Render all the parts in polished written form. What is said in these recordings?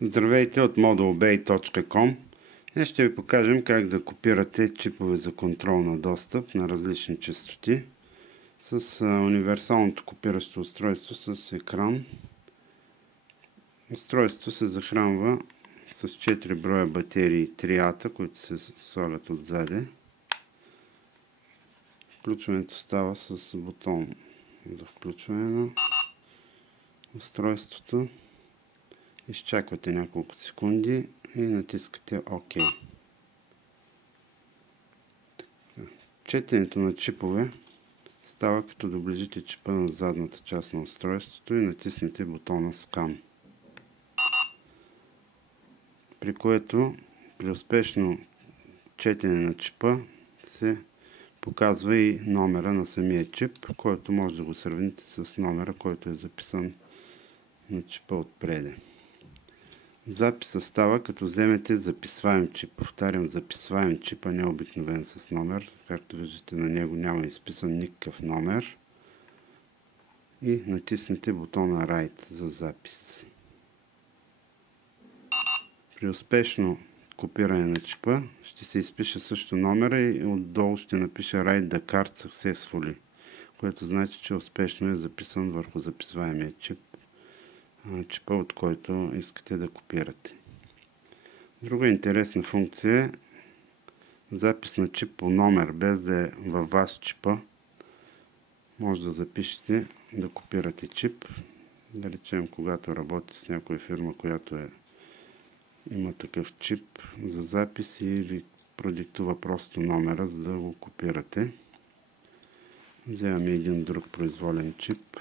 Здравейте от modulbay.com. Днес ще ви покажем как да копирате чипове за контрол на достъп на различни честоти с универсалното копиращо устройство с екран. Устройството се захранва с 4 броя батерии 3А, които се слагат отзади. Включването става с бутон за включване на устройството. Изчаквате няколко секунди и натискате ОК. Четенето на чипове става като доближите чипа на задната част на устройството и натиснете бутона Scan. При което при успешно четене на чипа се показва и номера на самия чип, който може да го сравните с номера, който е записан на чипа отпреде. Записа става като вземете записваем чип. Повтарям, записваем чип, а не обикновен с номер. Както виждате, на него няма изписан никакъв номер. И натиснете бутона Write за запис. При успешно копиране на чипа ще се изпише също номера и отдолу ще напише Write the card successfully, което значи, че успешно е записан върху записваемия чип. Чипа, от който искате да копирате. Друга интересна функция е запис на чип по номер, без да е във вас чипа. Може да запишете да копирате чип. Да речем, когато работите с някоя фирма, която има такъв чип за запис и ви продиктува просто номера, за да го копирате. Вземаме един друг произволен чип.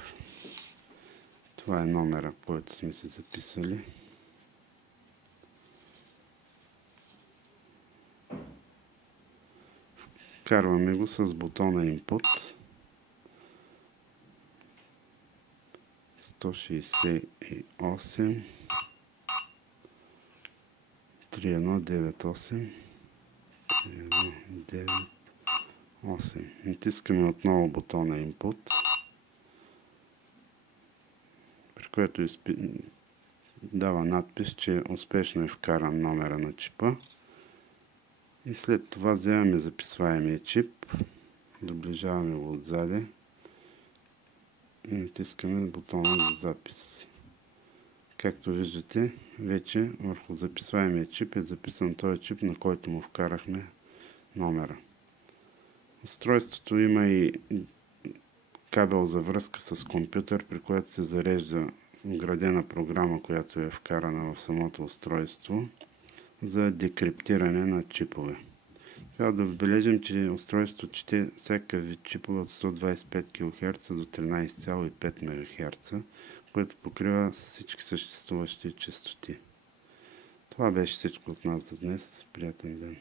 Това е номера, който сме си записали. Вкарваме го с бутона Input. 168 3198 3198. Натискаме отново бутона Input, което дава надпис, че успешно е вкаран номера на чипа. И след това вземаме записваемия чип, доближаваме го отзади и натискаме бутона за запис. Както виждате, вече върху записваемия чип е записан този чип, на който му вкарахме номера. Устройството има и кабел за връзка с компютър, при което се зарежда вградена програма, която е вкарана в самото устройство за декриптиране на чипове. Трябва да отбележим, че устройството чете всякакъв вид чипове от 125 кГц до 13,5 МГц, което покрива всички съществуващи честоти. Това беше всичко от нас за днес. Приятен ден!